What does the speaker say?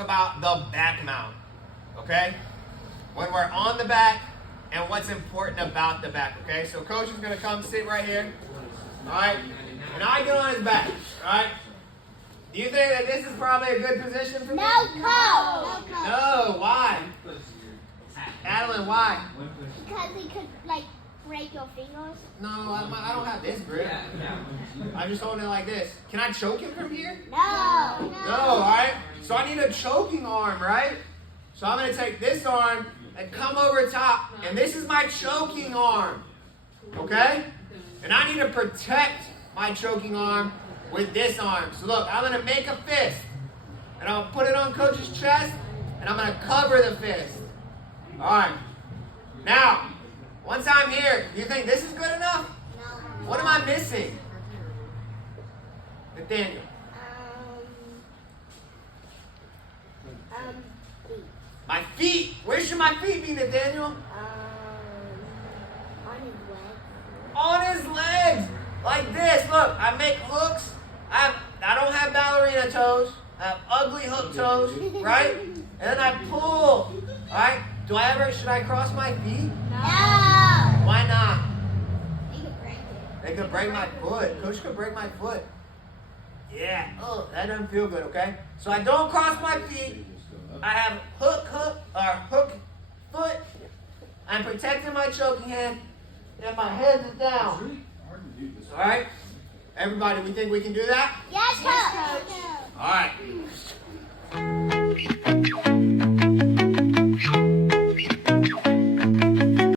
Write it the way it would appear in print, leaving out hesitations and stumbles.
talk about the back mount, okay? When we're on the back and what's important about the back, okay? So coach is going to come sit right here, all right? And I get on his back, all right? Do you think that this is probably a good position for me? No, coach. No, why? Adeline, why? Because it could, like, break your fingers. No, I don't have this grip. I'm just holding it like this. Can I choke him from here? No. No, all right? So I need a choking arm, right? So I'm going to take this arm and come over top, and this is my choking arm, okay? And I need to protect my choking arm with this arm. So look, I'm going to make a fist, and I'll put it on coach's chest, and I'm going to cover the fist. All right. Now, once I'm here, do you think this is good enough? No. What am I missing? Nathaniel. Feet. My feet. Where should my feet be, Nathaniel? On his leg. On his legs. Like this. Look, I make hooks. I don't have ballerina toes. I have ugly hook toes, right? And then I pull. All right? Should I cross my feet? No. Why not? You could break it. They could break my foot. Coach could break my foot. Yeah. Oh, that doesn't feel good, okay? So I don't cross my feet. I have hook foot. I'm protecting my choking hand. And my head is down. All right? Everybody, we think we can do that? Yes, coach. All right.